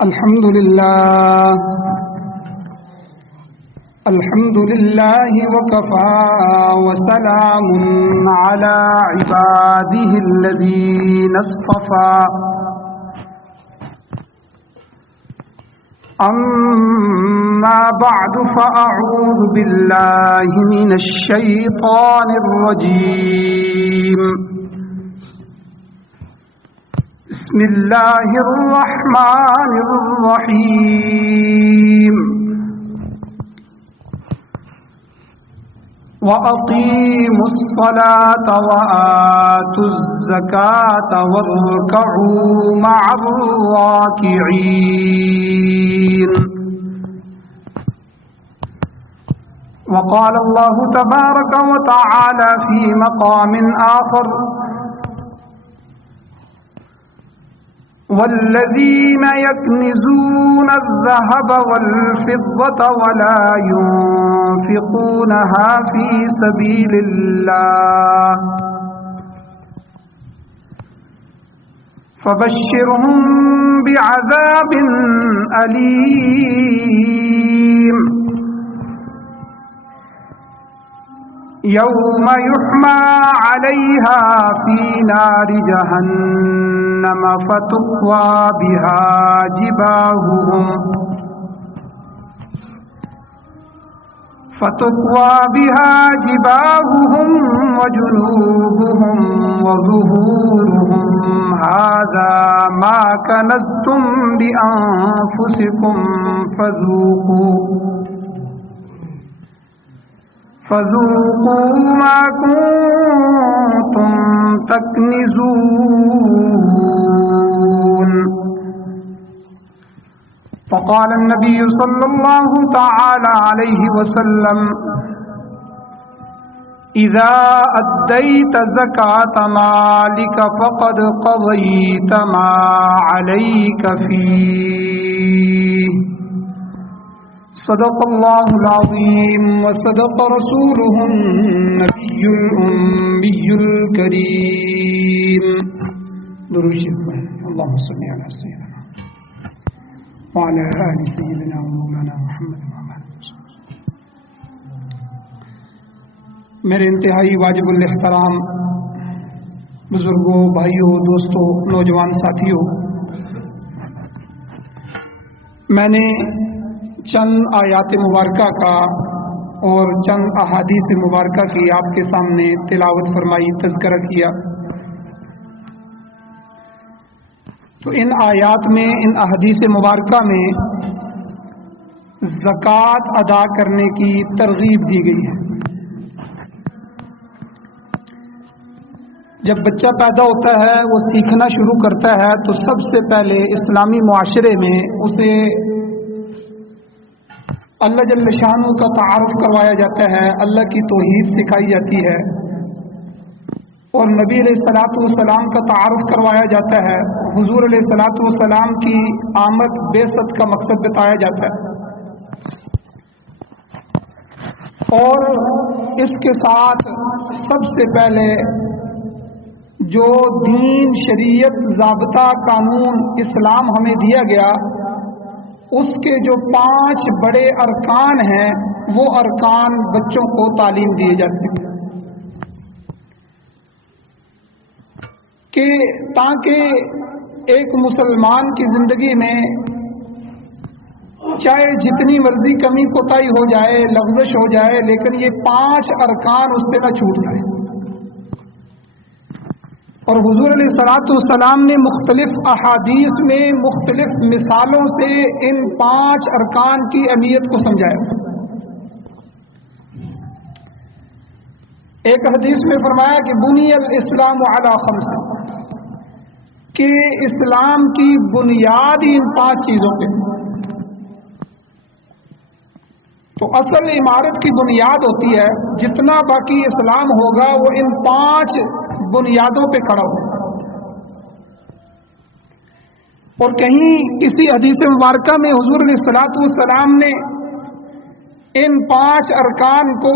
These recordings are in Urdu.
الحمد لله وكفى وسلام على عباده الذين اصطفى أما بعد فأعوذ بالله من الشيطان الرجيم بسم الله الرحمن الرحيم وأقيموا الصلاة وآتوا الزكاة واركعوا مع الراكعين وقال الله تبارك وتعالى في مقام آخر والذين يكنزون الذهب والفضة ولا ينفقونها في سبيل الله فبشرهم بعذاب أليم يوم يحمى عليها في نار جهنم فتقوى بها جباههم وجنوبهم وظهورهم هذا ما كنزتم لأنفسكم فذوقوا ما كنتم تكنزون فقال النبي صلى الله تعالى عليه وسلم إذا أديت زكاة مالك فقد قضيت ما عليك فيه صدق الله العظيم وصدق رسوله النبي الأمي الكريم درود شریف اللهم صل على سيدنا وعلى آل سيدنا ومولانا محمد میرے انتہائی واجب الاحترام بزرگوں، بھائیوں، دوستوں، نوجوان ساتھیوں، میں نے چند آیات مبارکہ کا اور چند احادیث مبارکہ کی آپ کے سامنے تلاوت فرمائی، تذکرہ کیا. تو ان آیات میں، ان احادیث مبارکہ میں زکوٰۃ ادا کرنے کی ترغیب دی گئی ہے. جب بچہ پیدا ہوتا ہے، وہ سیکھنا شروع کرتا ہے، تو سب سے پہلے اسلامی معاشرے میں اسے اللہ جل شانہ کا تعارف کروایا جاتا ہے، اللہ کی توحید سکھائی جاتی ہے، اور نبی علیہ الصلوۃ والسلام کا تعارف کروایا جاتا ہے. حضور علیہ الصلوۃ والسلام کی آمد بعثت کا مقصد بتایا جاتا ہے، اور اس کے ساتھ سب سے پہلے جو دین، شریعت، ضابطہ، قانون اسلام ہمیں دیا گیا، اس کے جو 5 بڑے ارکان ہیں، وہ ارکان بچوں کو تعلیم دیے جاتے ہیں کہ تاکہ ایک مسلمان کی زندگی میں چاہے جتنی مرضی کمی کوتاہی ہو جائے، لغزش ہو جائے، لیکن یہ 5 ارکان اس سے نہ چھوٹ جائے. اور حضور علیہ الصلوۃ والسلام نے مختلف احادیث میں مختلف مثالوں سے ان 5 ارکان کی اہمیت کو سمجھایا. ایک حدیث میں فرمایا کہ بنی الاسلام علی 5، کہ اسلام کی بنیاد ہی ان 5 چیزوں پہ. تو اصل عمارت کی بنیاد ہوتی ہے، جتنا باقی اسلام ہوگا وہ ان 5 بنیادوں پہ کھڑا ہو. اور کہیں کسی حدیث مبارکہ میں حضور علیہ الصلوۃ والسلام نے ان 5 ارکان کو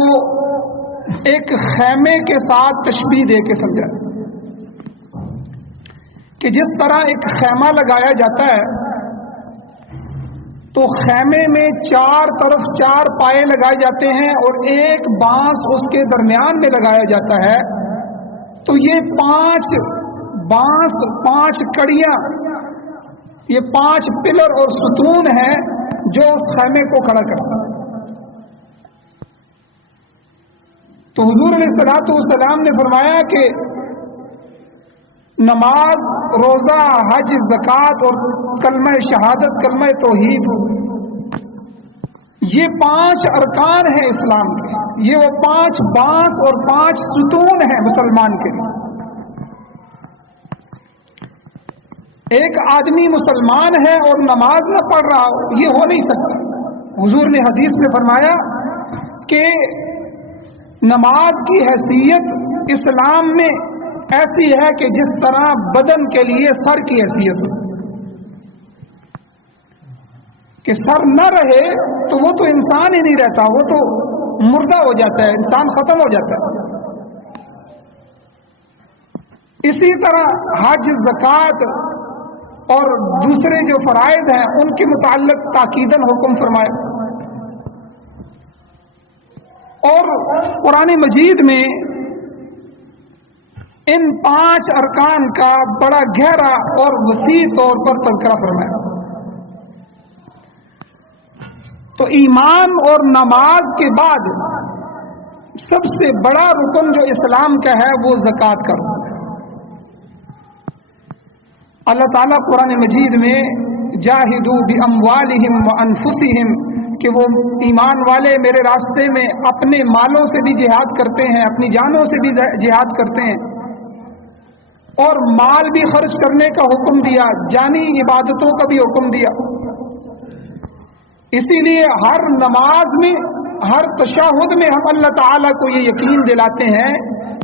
ایک خیمے کے ساتھ تشبیہ دے کے سمجھا کہ جس طرح ایک خیمہ لگایا جاتا ہے تو خیمے میں چار طرف 4 پائے لگائے جاتے ہیں اور ایک بانس اس کے درمیان میں لگایا جاتا ہے. تو یہ 5 بانس، 5 کڑیاں، یہ 5 پلر اور ستون ہیں جو اس خیمے کو کھڑا کرتا ہے. تو حضور علیہ الصلوۃ والسلام نے فرمایا کہ نماز، روزہ، حج، زکوٰۃ اور کلمہ شہادت، کلمہ توحید، یہ 5 ارکان ہیں اسلام کے. یہ وہ 5 بانس اور 5 ستون ہیں مسلمان کے لیے. ایک آدمی مسلمان ہے اور نماز نہ پڑھ رہا ہو، یہ ہو نہیں سکتا. حضور نے حدیث میں فرمایا کہ نماز کی حیثیت اسلام میں ایسی ہے کہ جس طرح بدن کے لیے سر کی حیثیت ہو، کہ سر نہ رہے تو وہ تو انسان ہی نہیں رہتا، وہ تو مردہ ہو جاتا ہے، انسان ختم ہو جاتا ہے. اسی طرح حج، زکوٰۃ اور دوسرے جو فرائض ہیں ان کے متعلق تاکیداً حکم فرمایا. اور قرآن مجید میں ان 5 ارکان کا بڑا گہرا اور وسیع طور پر تذکرہ فرمایا. تو ایمان اور نماز کے بعد سب سے بڑا رکن جو اسلام کا ہے وہ زکوٰۃ کا رکن ہے. اللہ تعالیٰ قرآن مجید میں جاہدوا باموالہم وانفسہم، کہ وہ ایمان والے میرے راستے میں اپنے مالوں سے بھی جہاد کرتے ہیں، اپنی جانوں سے بھی جہاد کرتے ہیں، اور مال بھی خرچ کرنے کا حکم دیا، جانی عبادتوں کا بھی حکم دیا. اسی لیے ہر نماز میں، ہر تشہد میں ہم اللہ تعالیٰ کو یہ یقین دلاتے ہیں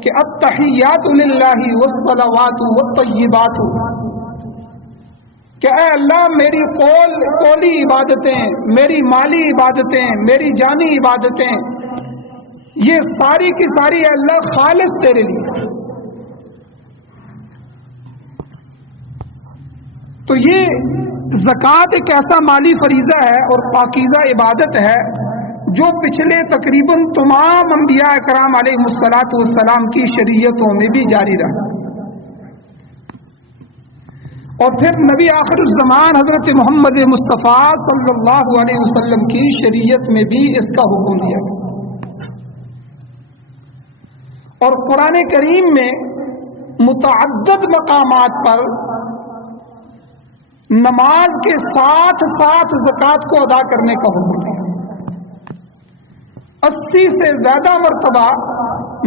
کہ التحیات للہ والصلوات والطیبات، کہ اے اللہ میری قولی عبادتیں، میری مالی عبادتیں، میری جانی عبادتیں، یہ ساری کی ساری اے اللہ خالص تیرے لیے. تو یہ زکوٰۃ ایک ایسا مالی فریضہ ہے اور پاکیزہ عبادت ہے جو پچھلے تقریباً تمام انبیاء کرام علیہ الصلوۃ والسلام کی شریعتوں میں بھی جاری رہا. اور پھر نبی آخر الزمان حضرت محمد مصطفیٰ صلی اللہ علیہ وسلم کی شریعت میں بھی اس کا حکم دیا گیا. اور قرآن کریم میں متعدد مقامات پر نماز کے ساتھ ساتھ زکوٰۃ کو ادا کرنے کا حکم دیا. 80 سے زیادہ مرتبہ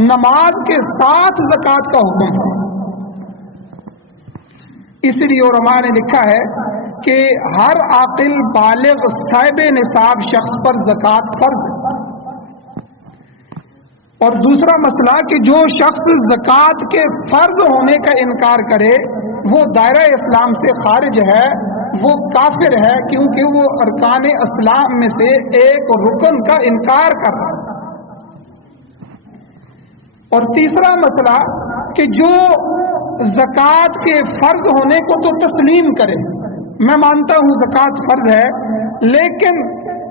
نماز کے ساتھ زکوٰۃ کا حکم ہے. اس لیے علماء نے لکھا ہے کہ ہر عاقل بالغ صاحب نصاب شخص پر زکوٰۃ فرض ہے. اور دوسرا مسئلہ کہ جو شخص زکوٰۃ کے فرض ہونے کا انکار کرے وہ دائرہ اسلام سے خارج ہے، وہ کافر ہے، کیونکہ وہ ارکان اسلام میں سے ایک رکن کا انکار کر رہا ہے. اور تیسرا مسئلہ کہ جو زکوٰۃ کے فرض ہونے کو تو تسلیم کرے، میں مانتا ہوں زکوٰۃ فرض ہے، لیکن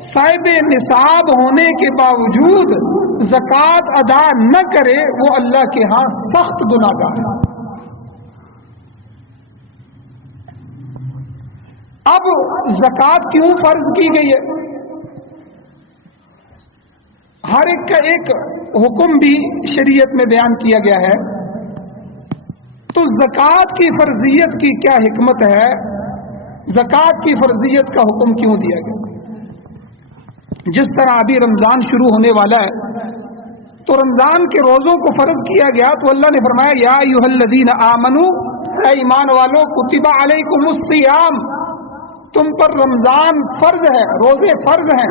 صاحب نصاب ہونے کے باوجود زکوٰۃ ادا نہ کرے وہ اللہ کے ہاں سخت گناہگار ہے. اب زکوٰۃ کیوں فرض کی گئی ہے؟ ہر ایک کا ایک حکم بھی شریعت میں بیان کیا گیا ہے. تو زکوٰۃ کی فرضیت کی کیا حکمت ہے؟ زکوٰۃ کی فرضیت کا حکم کیوں دیا گیا؟ جس طرح ابھی رمضان شروع ہونے والا ہے تو رمضان کے روزوں کو فرض کیا گیا تو اللہ نے فرمایا یا ایھا الذین آمنوا، اے ایمان والو، کتب علیکم الصیام، تم پر رمضان فرض ہے، روزے فرض ہیں،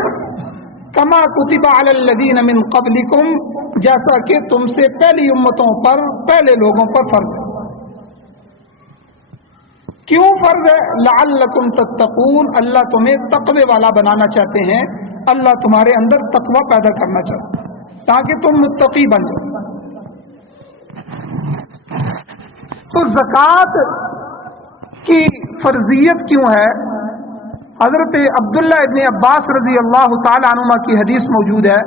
کما کتب علی الذین من قبلکم، جیسا کہ تم سے پہلی امتوں پر، پہلے لوگوں پر فرض ہے. کیوں فرض ہے؟ لعلکم تتقون، اللہ تمہیں تقوی والا بنانا چاہتے ہیں، اللہ تمہارے اندر تقوی پیدا کرنا چاہتے ہیں تاکہ تم متقی بن جاؤ. تو زکوٰۃ کی فرضیت کیوں ہے؟ حضرت عبداللہ ابن عباس رضی اللہ تعالی عنہما کی حدیث موجود ہے،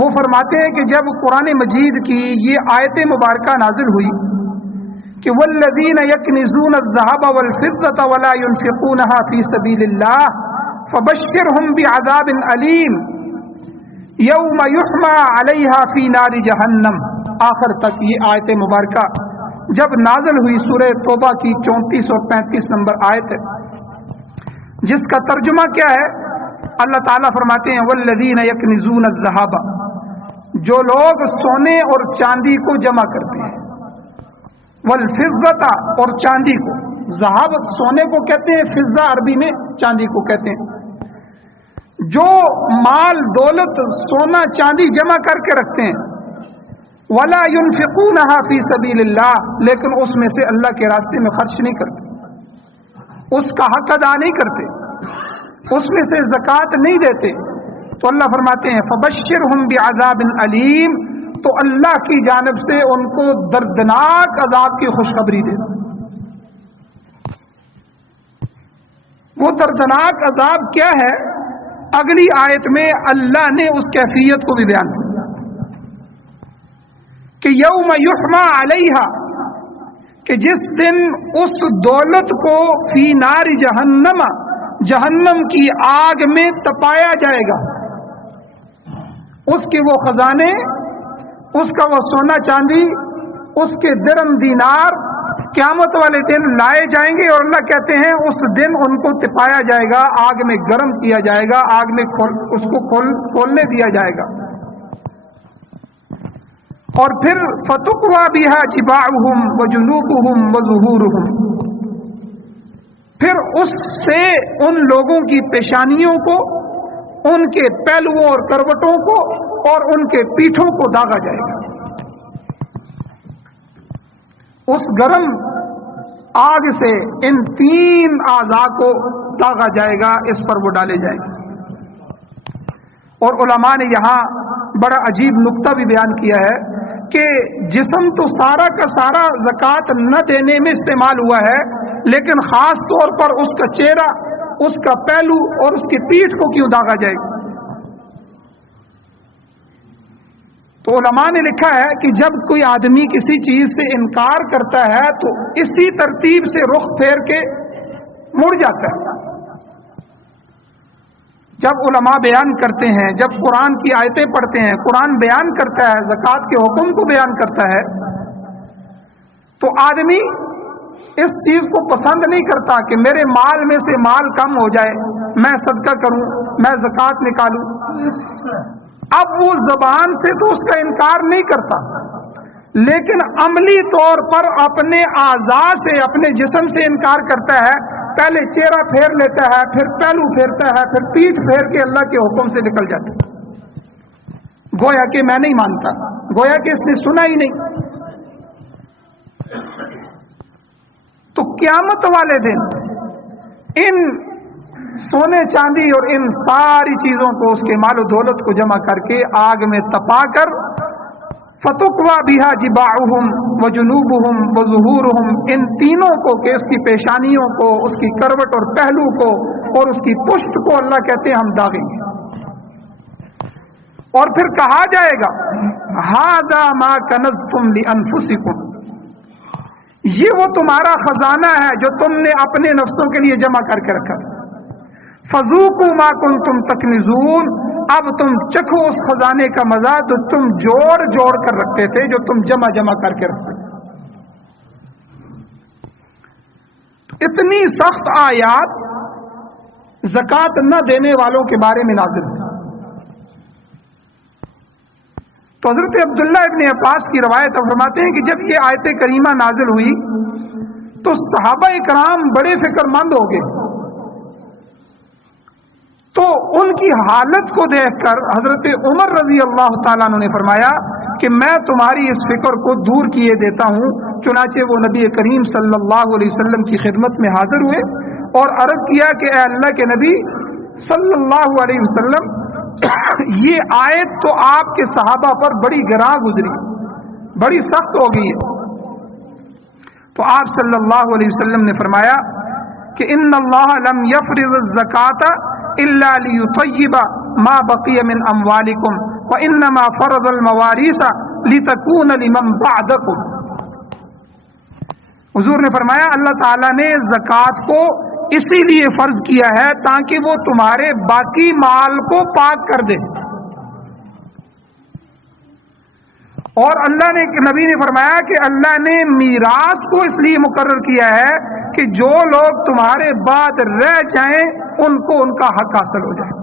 وہ فرماتے ہیں کہ جب قرآن مجید کی یہ آیت مبارکہ نازل ہوئی کہ والذین یکنزون الذهب والفضة ولا ينفقونها فی سبیل اللہ فبشرهم بعذاب علیم یوم یحمى علیہا فی نار جہنم، آخر تک یہ آیت مبارکہ جب نازل ہوئی سورہ توبہ کی 34 اور 35 نمبر آیت ہے، جس کا ترجمہ کیا ہے؟ اللہ تعالیٰ فرماتے ہیں والذین یکنزون الذهب، جو لوگ سونے اور چاندی کو جمع کرتے ہیں، والفضة اور چاندی کو، ذهب سونے کو کہتے ہیں، فضہ عربی میں چاندی کو کہتے ہیں، جو مال دولت سونا چاندی جمع کر کے رکھتے ہیں، ولا ينفقونها فی سبیل اللہ، لیکن اس میں سے اللہ کے راستے میں خرچ نہیں کرتے، اس کا حق ادا نہیں کرتے، اس میں سے زکوٰۃ نہیں دیتے، تو اللہ فرماتے ہیں فبشرہم بعذاب علیم، تو اللہ کی جانب سے ان کو دردناک عذاب کی خوشخبری دے۔ وہ دردناک عذاب کیا ہے؟ اگلی آیت میں اللہ نے اس کیفیت کو بھی بیان کیا کہ یوم یحمى علیہا، کہ جس دن اس دولت کو فی نار جہنم، جہنم کی آگ میں تپایا جائے گا، اس کے وہ خزانے، اس کا وہ سونا چاندی، اس کے درم دینار قیامت والے دن لائے جائیں گے، اور اللہ کہتے ہیں اس دن ان کو تپایا جائے گا، آگ میں گرم کیا جائے گا، آگ میں اس کو کھولنے دیا جائے گا، اور پھر فَتُقْوَى بِهَا جِبَاعُهُمْ وَجُنُوبُهُمْ وَظُهُورُهُمْ، پھر اس سے ان لوگوں کی پیشانیوں کو، ان کے پہلوؤں اور کروٹوں کو اور ان کے پیٹھوں کو داغا جائے گا، اس گرم آگ سے ان تین اعضاء کو داغا جائے گا، اس پر وہ ڈالے جائیں گے۔ اور علماء نے یہاں بڑا عجیب نقطہ بھی بیان کیا ہے کہ جسم تو سارا کا سارا زکوٰۃ نہ دینے میں استعمال ہوا ہے، لیکن خاص طور پر اس کا چہرہ، اس کا پہلو اور اس کی پیٹھ کو کیوں داغا جائے گا؟ تو علماء نے لکھا ہے کہ جب کوئی آدمی کسی چیز سے انکار کرتا ہے تو اسی ترتیب سے رخ پھیر کے مڑ جاتا ہے۔ جب علماء بیان کرتے ہیں، جب قرآن کی آیتیں پڑھتے ہیں، قرآن بیان کرتا ہے، زکوٰۃ کے حکم کو بیان کرتا ہے، تو آدمی اس چیز کو پسند نہیں کرتا کہ میرے مال میں سے مال کم ہو جائے، میں صدقہ کروں، میں زکوٰۃ نکالوں۔ اب وہ زبان سے تو اس کا انکار نہیں کرتا، لیکن عملی طور پر اپنے اعضاء سے، اپنے جسم سے انکار کرتا ہے، پہلے چہرہ پھیر لیتا ہے، پھر پہلو پھیرتا ہے، پھر پیٹھ پھیر کے اللہ کے حکم سے نکل جاتا ہے، گویا کہ میں نہیں مانتا، گویا کہ اس نے سنا ہی نہیں۔ تو قیامت والے دن ان سونے چاندی اور ان ساری چیزوں کو، اس کے مال و دولت کو جمع کر کے آگ میں تپا کر فَتُقْوَى بِهَا جِبَاعُهُمْ وَجُنُوبُهُمْ وَظُهُورُهُمْ، ان تینوں کو کہ اس کی پیشانیوں کو، اس کی کروٹ اور پہلو کو اور اس کی پشت کو اللہ کہتے ہیں ہم داغیں گے، اور پھر کہا جائے گا هَذَا مَا كَنَزْتُمْ لِأَنفُسِكُمْ، یہ وہ تمہارا خزانہ ہے جو تم نے اپنے نفسوں کے لیے جمع کر کے رکھا، فَذُوقُوا مَا كُنتُمْ تَكْنِزُونَ، اب تم چکھو اس خزانے کا مزہ تو تم جوڑ جوڑ کر رکھتے تھے، جو تم جمع جمع کر کے رکھتے تھے۔ اتنی سخت آیات زکوٰۃ نہ دینے والوں کے بارے میں نازل ہوئی۔ تو حضرت عبداللہ ابن عباس کی روایت فرماتے ہیں کہ جب یہ آیت کریمہ نازل ہوئی تو صحابہ کرام بڑے فکر مند ہو گئے، تو ان کی حالت کو دیکھ کر حضرت عمر رضی اللہ تعالیٰ عنہ نے فرمایا کہ میں تمہاری اس فکر کو دور کیے دیتا ہوں۔ چنانچہ وہ نبی کریم صلی اللہ علیہ وسلم کی خدمت میں حاضر ہوئے اور عرض کیا کہ اے اللہ کے نبی صلی اللہ علیہ وسلم، یہ آیت تو آپ کے صحابہ پر بڑی گراں گزری، بڑی سخت ہو گئی ہے۔ تو آپ صلی اللہ علیہ وسلم نے فرمایا کہ ان اللہ لم یفرض الزکاۃ الا لیطیب ما بقی من اموالکم وانما فرض الموارث لتکون لمن بعدکم. حضور نے فرمایا اللہ تعالیٰ نے زکوٰۃ کو اسی لیے فرض کیا ہے تاکہ وہ تمہارے باقی مال کو پاک کر دے. اور اللہ نے نبی نے فرمایا کہ اللہ نے میراث کو اس لیے مقرر کیا ہے کہ جو لوگ تمہارے بعد رہ جائیں ان کو ان کا حق حاصل ہو جائے.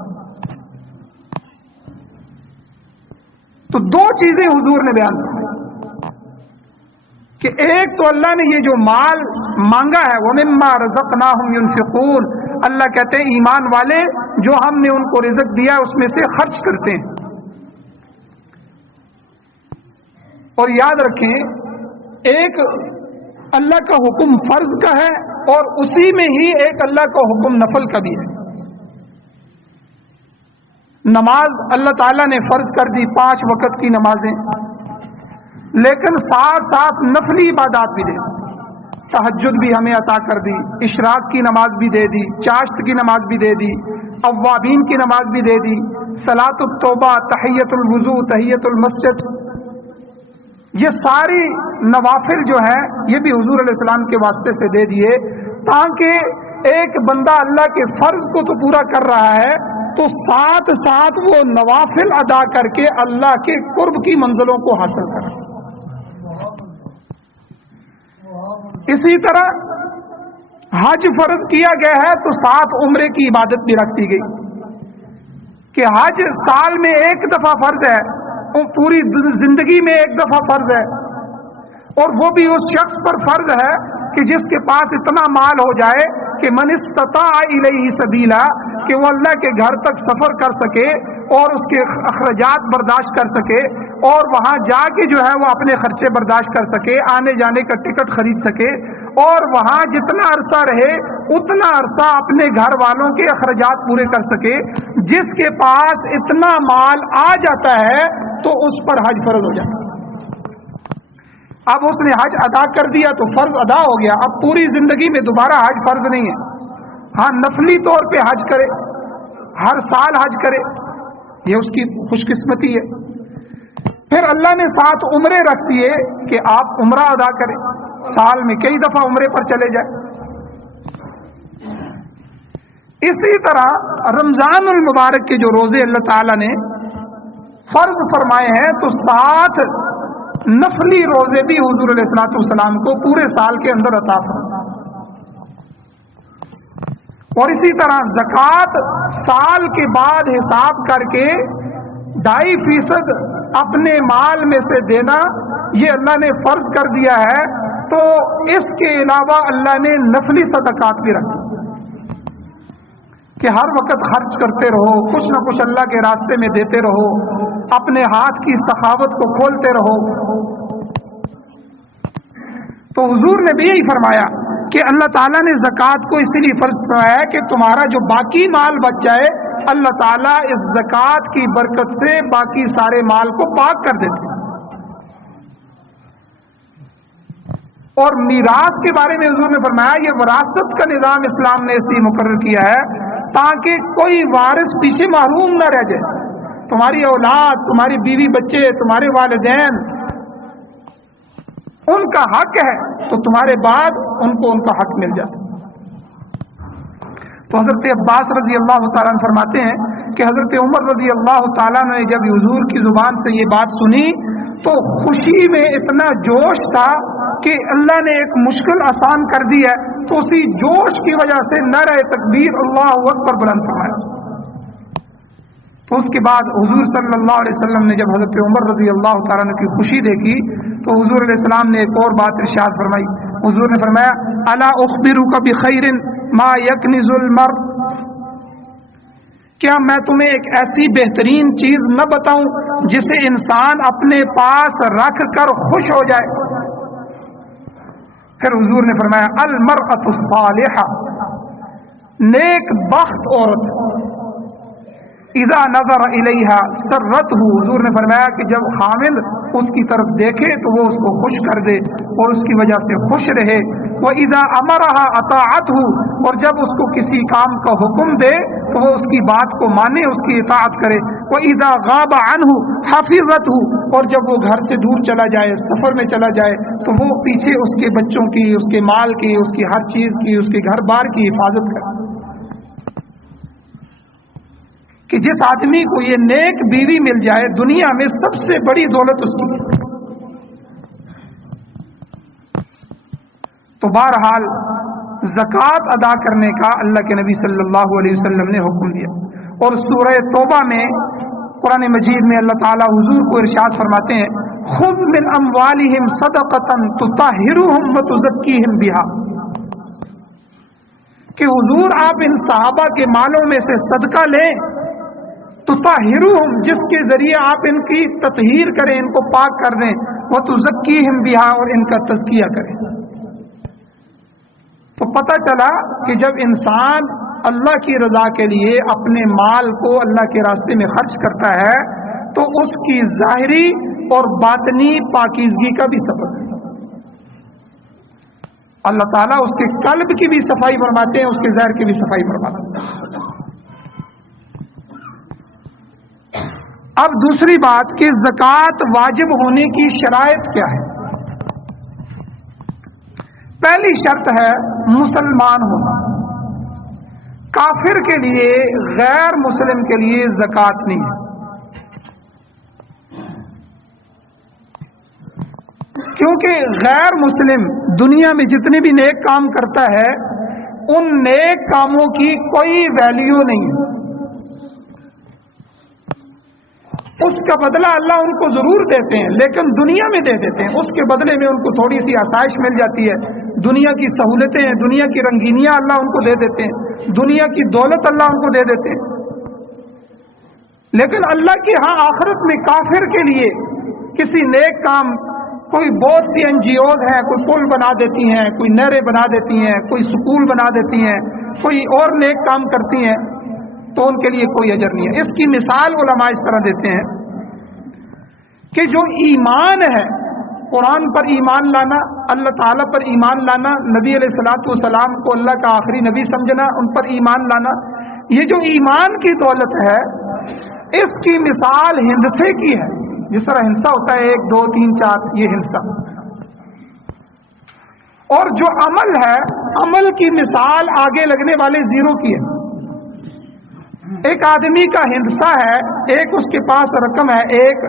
تو دو چیزیں حضور نے بیان کی کہ ایک تو اللہ نے یہ جو مال مانگا ہے وَمِمَّا رَزَقْنَاهُمْ يُنْفِقُونَ، اللہ کہتے ہیں ایمان والے جو ہم نے ان کو رزق دیا اس میں سے خرچ کرتے ہیں. اور یاد رکھیں ایک اللہ کا حکم فرض کا ہے اور اسی میں ہی ایک اللہ کا حکم نفل کا بھی ہے. نماز اللہ تعالیٰ نے فرض کر دی 5 وقت کی نمازیں، لیکن ساتھ ساتھ نفلی عبادات بھی دے دی. تہجد بھی ہمیں عطا کر دی، اشراق کی نماز بھی دے دی، چاشت کی نماز بھی دے دی، اوابین کی نماز بھی دے دی، صلاۃ التوبہ، تحیۃ الوضو، تحیۃ المسجد، یہ ساری نوافل جو ہیں یہ بھی حضور علیہ السلام کے واسطے سے دے دیے تاکہ ایک بندہ اللہ کے فرض کو تو پورا کر رہا ہے تو ساتھ ساتھ وہ نوافل ادا کر کے اللہ کے قرب کی منزلوں کو حاصل کرے. اسی طرح حج فرض کیا گیا ہے تو ساتھ عمرے کی عبادت بھی رکھ دی گئی کہ حج سال میں ایک دفعہ فرض ہے، پوری زندگی میں ایک دفعہ فرض ہے، اور وہ بھی اس شخص پر فرض ہے کہ جس کے پاس اتنا مال ہو جائے کہ من استطاع الیہ سبیلا، کہ وہ اللہ کے گھر تک سفر کر سکے اور اس کے اخراجات برداشت کر سکے اور وہاں جا کے جو ہے وہ اپنے خرچے برداشت کر سکے، آنے جانے کا ٹکٹ خرید سکے اور وہاں جتنا عرصہ رہے اتنا عرصہ اپنے گھر والوں کے اخراجات پورے کر سکے. جس کے پاس اتنا مال آ جاتا ہے تو اس پر حج فرض ہو جاتا ہے. اب اس نے حج ادا کر دیا تو فرض ادا ہو گیا، اب پوری زندگی میں دوبارہ حج فرض نہیں ہے. ہاں نفلی طور پہ حج کرے، ہر سال حج کرے، یہ اس کی خوش قسمتی ہے. پھر اللہ نے ساتھ عمرے رکھ دیے کہ آپ عمرہ ادا کریں، سال میں کئی دفعہ عمرے پر چلے جائیں. اسی طرح رمضان المبارک کے جو روزے اللہ تعالیٰ نے فرض فرمائے ہیں تو ساتھ نفلی روزے بھی حضور علیہ الصلوۃ والسلام کو پورے سال کے اندر عطا فرمائے. اور اسی طرح زکوٰۃ سال کے بعد حساب کر کے 2.5% اپنے مال میں سے دینا یہ اللہ نے فرض کر دیا ہے. تو اس کے علاوہ اللہ نے نفلی صدقات بھی رکھے کہ ہر وقت خرچ کرتے رہو، کچھ نہ کچھ اللہ کے راستے میں دیتے رہو، اپنے ہاتھ کی سخاوت کو کھولتے رہو. تو حضور نے بھی یہی فرمایا کہ اللہ تعالیٰ نے زکوٰۃ کو اسی لیے فرض فرمایا ہے کہ تمہارا جو باقی مال بچ جائے اللہ تعالیٰ اس زکوٰۃ کی برکت سے باقی سارے مال کو پاک کر دیتے ہیں. اور میراث کے بارے میں حضور نے فرمایا یہ وراثت کا نظام اسلام نے اس لیے مقرر کیا ہے تاکہ کوئی وارث پیچھے محروم نہ رہ جائے. تمہاری اولاد، تمہاری بیوی بچے، تمہارے والدین، ان کا حق ہے تو تمہارے بعد ان کو ان کا حق مل جائے. تو حضرت عباس رضی اللہ تعالیٰ عنہ فرماتے ہیں کہ حضرت عمر رضی اللہ تعالیٰ نے جب حضور کی زبان سے یہ بات سنی تو خوشی میں اتنا جوش تھا کہ اللہ نے ایک مشکل آسان کر دی ہے. تو اسی جوش کی وجہ سے نعرہ تکبیر اللہ اکبر بلند فرمایا. تو اس کے بعد حضور صلی اللہ علیہ وسلم نے جب حضرت عمر رضی اللہ تعالیٰ عنہ کی خوشی دیکھی تو حضور علیہ السلام نے ایک اور بات ارشاد فرمائی. حضور نے فرمایا الا اخبرک بخیر ما یکنز المرء، کیا میں تمہیں ایک ایسی بہترین چیز نہ بتاؤں جسے انسان اپنے پاس رکھ کر خوش ہو جائے. پھر حضور نے فرمایا المرأة الصالحہ، نیک بخت عورت، اذا نظر الیہا سرتہ، حضور نے فرمایا کہ جب خامد اس کی طرف دیکھے تو وہ اس کو خوش کر دے اور اس کی وجہ سے خوش رہے. وَإِذَا أَمَرَهَا أَطَاعَتْهُ، اور جب اس کو کسی کام کا حکم دے تو وہ اس کی بات کو مانے، اس کی اطاعت کرے. وَإِذَا غَابَ عَنْهُ حَفِظَتْهُ، اور جب وہ گھر سے دور چلا جائے، سفر میں چلا جائے، تو وہ پیچھے اس کے بچوں کی، اس کے مال کی، اس کی ہر چیز کی، اس کے گھر بار کی حفاظت کرے. کہ جس آدمی کو یہ نیک بیوی مل جائے، دنیا میں سب سے بڑی دولت اس کی ہے. تو بہرحال زکوٰۃ ادا کرنے کا اللہ کے نبی صلی اللہ علیہ وسلم نے حکم دیا. اور سورہ توبہ میں، قرآن مجید میں اللہ تعالیٰ حضور کو ارشاد فرماتے ہیں، خذ من اموالہم صدقۃ تطہرھم وتزکیھم بہا، کہ حضور آپ ان صحابہ کے مالوں میں سے صدقہ لیں، تطہرھم، جس کے ذریعے آپ ان کی تطہیر کریں، ان کو پاک کر دیں، وتزکیھم بہا، اور ان کا تزکیہ کریں. تو پتہ چلا کہ جب انسان اللہ کی رضا کے لیے اپنے مال کو اللہ کے راستے میں خرچ کرتا ہے تو اس کی ظاہری اور باطنی پاکیزگی کا بھی سبب ہے. اللہ تعالیٰ اس کے قلب کی بھی صفائی فرماتے ہیں، اس کے ظاہر کی بھی صفائی فرماتے ہیں. اب دوسری بات کہ زکوٰۃ واجب ہونے کی شرائط کیا ہے. پہلی شرط ہے مسلمان ہونا. کافر کے لیے، غیر مسلم کے لیے زکوٰۃ نہیں ہے، کیونکہ غیر مسلم دنیا میں جتنے بھی نیک کام کرتا ہے ان نیک کاموں کی کوئی ویلیو نہیں ہے. اس کا بدلہ اللہ ان کو ضرور دیتے ہیں، لیکن دنیا میں دے دیتے ہیں. اس کے بدلے میں ان کو تھوڑی سی آسائش مل جاتی ہے، دنیا کی سہولتیں ہیں، دنیا کی رنگینیاں اللہ ان کو دے دیتے ہیں، دنیا کی دولت اللہ ان کو دے دیتے ہیں. لیکن اللہ کی ہاں آخرت میں کافر کے لیے کسی نیک کام، کوئی بہت سی NGOs ہیں، کوئی پل بنا دیتی ہیں، کوئی نہریں بنا دیتی ہیں، کوئی سکول بنا دیتی ہیں، کوئی اور نیک کام کرتی ہیں، تو ان کے لیے کوئی اجر نہیں ہے. اس کی مثال علماء اس طرح دیتے ہیں کہ جو ایمان ہے، قرآن پر ایمان لانا، اللہ تعالیٰ پر ایمان لانا، نبی علیہ الصلوۃ والسلام کو اللہ کا آخری نبی سمجھنا، ان پر ایمان لانا، یہ جو ایمان کی دولت ہے اس کی مثال ہندسے کی ہے. جس طرح ہندسہ ہوتا ہے 1 2 3 4، یہ ہندسہ. اور جو عمل ہے، عمل کی مثال آگے لگنے والے زیرو کی ہے. ایک آدمی کا ہندسہ ہے، ایک اس کے پاس رقم ہے 1،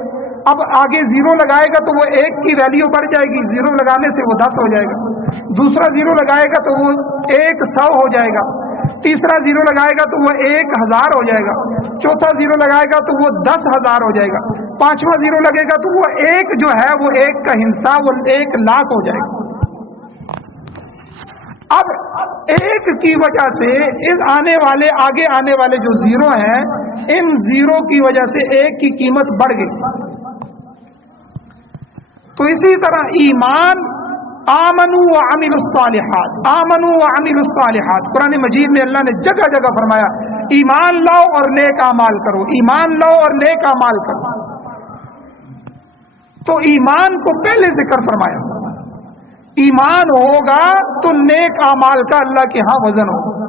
اب آگے زیرو لگائے گا تو وہ 1 کی ویلیو بڑھ جائے گی، زیرو لگانے سے وہ 10 ہو جائے گا. دوسرا زیرو لگائے گا تو وہ 1 100 ہو جائے گا. تیسرا زیرو لگائے گا تو وہ 1000 ہو جائے گا. چوتھا زیرو لگائے گا تو وہ 10,000 ہو جائے گا. پانچواں زیرو لگے گا تو وہ 1 جو ہے وہ 1 کا ہندسہ وہ 1,00,000 ہو جائے گا. اب 1 کی وجہ سے اس آگے آنے والے جو زیرو ہیں، ان زیرو کی وجہ سے 1 کی قیمت بڑھ گئی. تو اسی طرح ایمان، آمنوا وعملوا الصالحات، آمنوا وعملوا الصالحات، قرآن مجید میں اللہ نے جگہ جگہ فرمایا ایمان لاؤ اور نیک اعمال کرو، ایمان لاؤ اور نیک اعمال کرو. تو ایمان کو پہلے ذکر فرمایا. ایمان ہوگا تو نیک اعمال کا اللہ کے ہاں وزن ہوگا.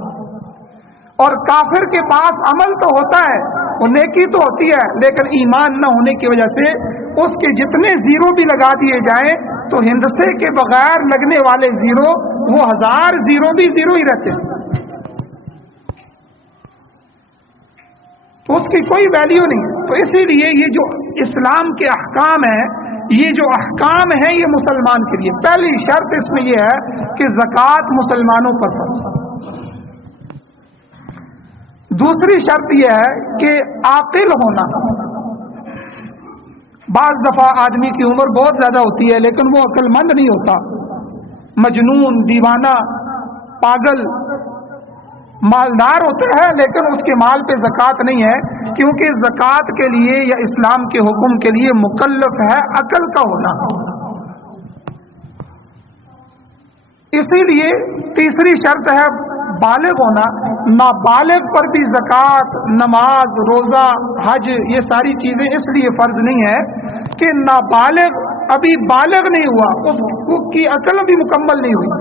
اور کافر کے پاس عمل تو ہوتا ہے، وہ نیکی تو ہوتی ہے، لیکن ایمان نہ ہونے کی وجہ سے اس کے جتنے زیرو بھی لگا دیے جائیں تو ہندسے کے بغیر لگنے والے زیرو وہ 1000 زیرو بھی زیرو ہی رہتے ہیں. تو اس کی کوئی ویلیو نہیں. تو اسی لیے یہ جو اسلام کے احکام ہیں، یہ جو احکام ہیں یہ مسلمان کے لیے. پہلی شرط اس میں یہ ہے کہ زکوٰۃ مسلمانوں پر فرض ہے. دوسری شرط یہ ہے کہ عاقل ہونا. بعض دفعہ آدمی کی عمر بہت زیادہ ہوتی ہے لیکن وہ عقل مند نہیں ہوتا، مجنون، دیوانہ، پاگل، مالدار ہوتا ہے لیکن اس کے مال پہ زکوٰۃ نہیں ہے، کیونکہ زکوٰۃ کے لیے یا اسلام کے حکم کے لیے مکلف ہے عقل کا ہونا. اسی لیے تیسری شرط ہے بالغ ہونا. نابالغ پر بھی زکوٰۃ، نماز، روزہ، حج، یہ ساری چیزیں اس لیے فرض نہیں ہے کہ نابالغ ابھی بالغ نہیں ہوا، اس کی عقل بھی مکمل نہیں ہوئی.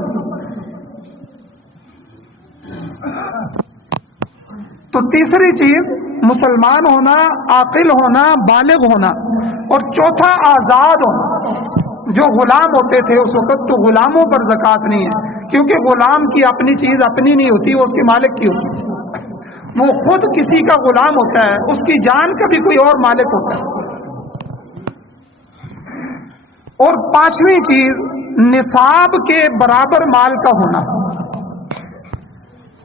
تو تیسری چیز مسلمان ہونا، عاقل ہونا، بالغ ہونا، اور چوتھا آزاد ہونا۔ جو غلام ہوتے تھے اس وقت تو غلاموں پر زکوٰۃ نہیں ہے، کیونکہ غلام کی اپنی چیز اپنی نہیں ہوتی، وہ اس کے مالک کی ہوتی ہے، وہ خود کسی کا غلام ہوتا ہے، اس کی جان کا بھی کوئی اور مالک ہوتا ہے۔ اور پانچویں چیز نصاب کے برابر مال کا ہونا۔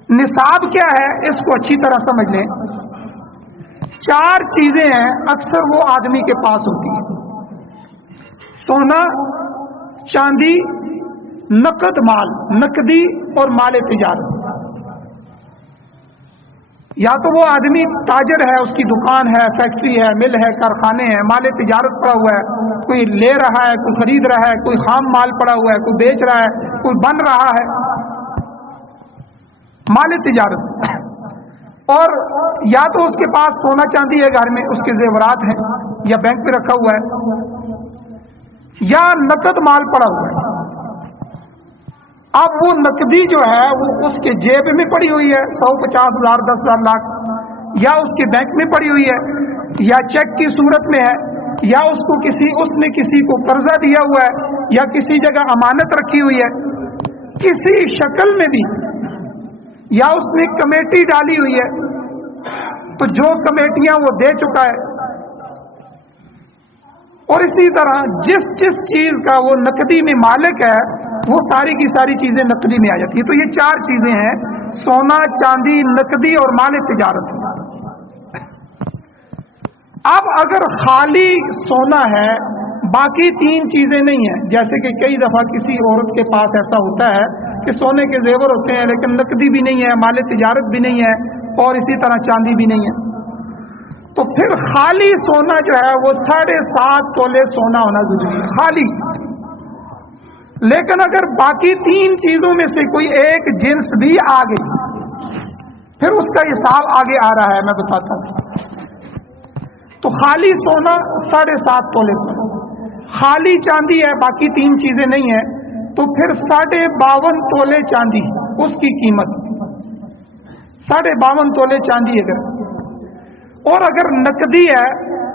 نصاب کیا ہے اس کو اچھی طرح سمجھ لیں۔ چار چیزیں ہیں اکثر وہ آدمی کے پاس ہوتی ہیں: سونا، چاندی، نقد مال، نقدی اور مال تجارت۔ یا تو وہ آدمی تاجر ہے، اس کی دکان ہے، فیکٹری ہے، مل ہے، کارخانے ہیں، مال تجارت پڑا ہوا ہے، کوئی لے رہا ہے، کوئی خرید رہا ہے، کوئی خام مال پڑا ہوا ہے، کوئی بیچ رہا ہے، کوئی بن رہا ہے، مال تجارت۔ اور یا تو اس کے پاس سونا چاندی ہے گھر میں، اس کے زیورات ہیں یا بینک میں رکھا ہوا ہے، یا نقد مال پڑا ہوا ہے۔ اب وہ نقدی جو ہے وہ اس کے جیب میں پڑی ہوئی ہے، 100,000 50,000 10,000 لاکھ، یا اس کے بینک میں پڑی ہوئی ہے، یا چیک کی صورت میں ہے، یا اس نے کسی کو قرضہ دیا ہوا ہے، یا کسی جگہ امانت رکھی ہوئی ہے، کسی شکل میں بھی، یا اس نے کمیٹی ڈالی ہوئی ہے، تو جو کمیٹیاں وہ دے چکا ہے۔ اور اسی طرح جس چیز کا وہ نقدی میں مالک ہے وہ ساری کی ساری چیزیں نقدی میں آ جاتی ہیں۔ تو یہ چار چیزیں ہیں: سونا، چاندی، نقدی اور مال تجارت۔ اب اگر خالی سونا ہے، باقی تین چیزیں نہیں ہیں، جیسے کہ کئی دفعہ کسی عورت کے پاس ایسا ہوتا ہے کہ سونے کے زیور ہوتے ہیں لیکن نقدی بھی نہیں ہے، مال تجارت بھی نہیں ہے، اور اسی طرح چاندی بھی نہیں ہے، تو پھر خالی سونا جو ہے وہ 7.5 تولے سونا ہونا ضروری ہے، خالی۔ لیکن اگر باقی تین چیزوں میں سے کوئی ایک جنس بھی آ گئی، پھر اس کا حساب آگے آ رہا ہے، میں بتاتا ہوں۔ تو خالی سونا 7.5 تولے سونا، خالی چاندی ہے، باقی تین چیزیں نہیں ہیں، تو پھر 52.5 تولے چاندی اس کی قیمت، 52.5 تولے چاندی اگر، اور اگر نقدی ہے،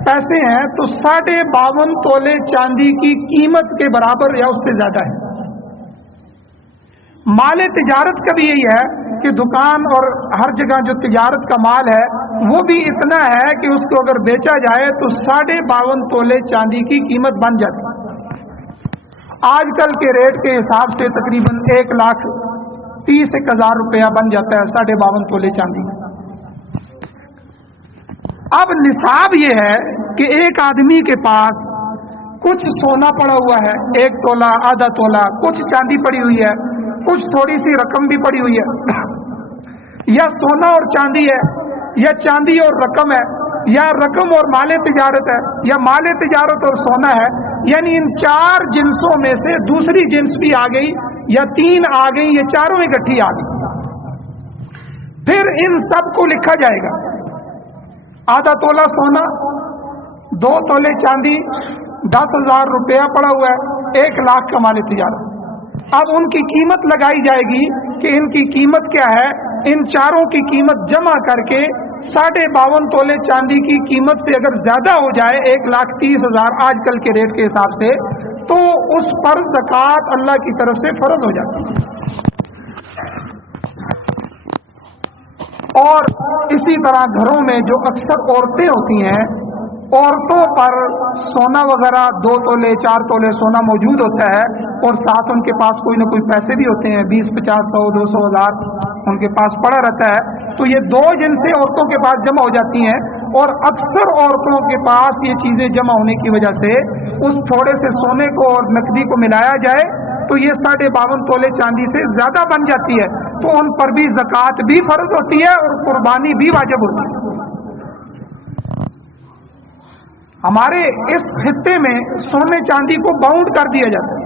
پیسے ہیں، تو 52.5 تولے چاندی کی قیمت کے برابر یا اس سے زیادہ ہے۔ مال تجارت کا بھی یہی ہے کہ دکان اور ہر جگہ جو تجارت کا مال ہے وہ بھی اتنا ہے کہ اس کو اگر بیچا جائے تو 52.5 تولے چاندی کی قیمت بن جاتی ہے۔ آج کل کے ریٹ کے حساب سے تقریباً 1,30,000 روپیہ بن جاتا ہے 52.5 تولے چاندی۔ اب نصاب یہ ہے کہ ایک آدمی کے پاس کچھ سونا پڑا ہوا ہے، 1 تولہ، آدھا تولہ، کچھ چاندی پڑی ہوئی ہے، کچھ تھوڑی سی رقم بھی پڑی ہوئی ہے، یا سونا اور چاندی ہے، یا چاندی اور رقم ہے، یا رقم اور مال تجارت ہے، یا مال تجارت اور سونا ہے، یعنی ان 4 جنسوں میں سے دوسری جنس بھی آ گئی، یا 3 آ گئی، یا چاروں اکٹھی آ گئی، پھر ان سب کو لکھا جائے گا۔ آدھا تولہ سونا، 2 تولے چاندی، 10,000 روپیہ پڑا ہوا ہے، 1 لاکھ کا مال تجارت۔ اب ان کی قیمت لگائی جائے گی کہ ان کی قیمت کیا ہے، ان چاروں کی قیمت جمع کر کے 52.5 تولے چاندی کی قیمت سے اگر زیادہ ہو جائے 1,30,000 آج کل کے ریٹ کے حساب سے، تو اس پر زکوٰۃ اللہ کی طرف سے فرض ہو جاتی ہے۔ اور اسی طرح گھروں میں جو اکثر عورتیں ہوتی ہیں، عورتوں پر سونا وغیرہ 2 تولے 4 تولے سونا موجود ہوتا ہے، اور ساتھ ان کے پاس کوئی نہ کوئی پیسے بھی ہوتے ہیں، 20 50 100 200 ہزار ان کے پاس پڑا رہتا ہے، تو یہ 2 جنسیں عورتوں کے پاس جمع ہو جاتی ہیں، اور اکثر عورتوں کے پاس یہ چیزیں جمع ہونے کی وجہ سے اس تھوڑے سے سونے کو اور نقدی کو ملایا جائے تو یہ 52.5 تولے چاندی سے زیادہ بن جاتی ہے، تو ان پر بھی زکوٰۃ بھی فرض ہوتی ہے اور قربانی بھی واجب ہوتی ہے۔ ہمارے اس خطے میں سونے چاندی کو باؤنڈ کر دیا جاتا ہے۔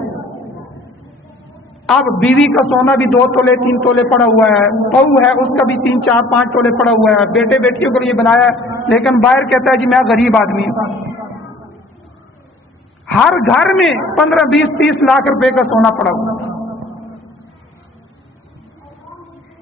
اب بیوی کا سونا بھی 2 تولے 3 تولے پڑا ہوا ہے، بہو ہے اس کا بھی 3 4 5 تولے پڑا ہوا ہے، بیٹے بیٹیوں کو یہ بنایا ہے، لیکن باہر کہتا ہے جی میں غریب آدمی ہوں۔ ہر گھر میں 15 20 30 لاکھ روپے کا سونا پڑا ہوا ہے۔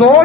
2